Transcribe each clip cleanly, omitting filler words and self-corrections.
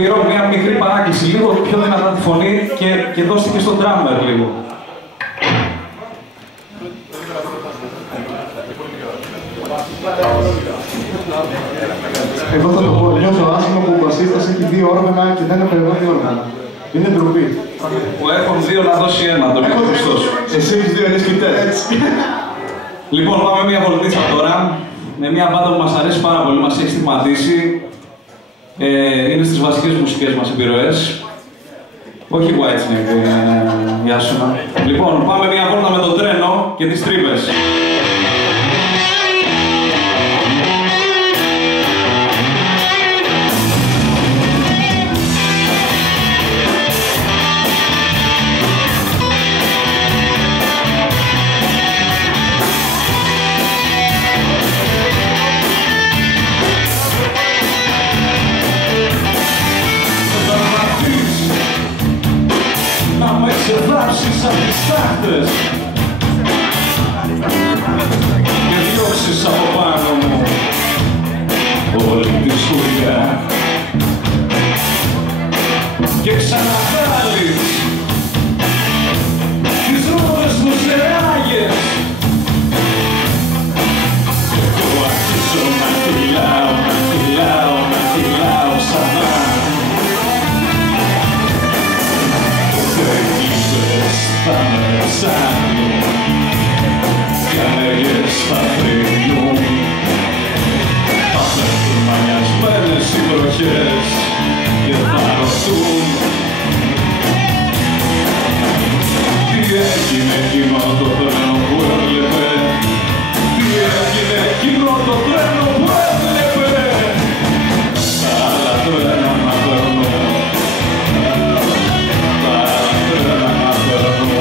Σπύρο, μια μικρή παράκληση, λίγο πιο δυνατά τη φωνή και δώστε και στον drummer λίγο. Εγώ θα το πω, νιώθω άσχημα που ο μπασίστας έχει 2 όργανα και δεν έχω εγώ 2 όργανα. Είναι ντροπή. Που έχουν 2 να δώσει 1, το μικρό Χριστός. Εσύ έχεις 2 ενισχυτές. Λοιπόν, πάμε μια βολτίτσα τώρα, με μια μπάντα που μας αρέσει πάρα πολύ, μας έχει στιγματίσει. Είναι στις βασικές μουσικές μας επιρροές. Όχι Whitesnake, γεια σου. Λοιπόν, πάμε μια βόλτα με το τρένο και τις τρύπες. Ξεβάψεις απ' τις τάχτες και διώξεις από πάνω μου όλη τη σκουριά και ξαναβάλεις τις ρόδες μου σε ράγες και εγώ αρχίζω να κυλάω, να κυλάω, να κυλάω ξανά. Θα με ψάχνουν κι ανέργες θα τρινούν. Θα πέφτουν μανιασμένες οι βροχές και θα ρωτούν τι έγινε εκείνο το τρένο που έβλεπε, τι έγινε εκείνο το τρένο που έβλεπε. Τα άλλα τρένα να περνώ, τα άλλα τρένα να περνώ.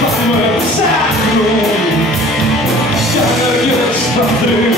Θα με ψάχνουν κι ανέργες θα τρίνουν.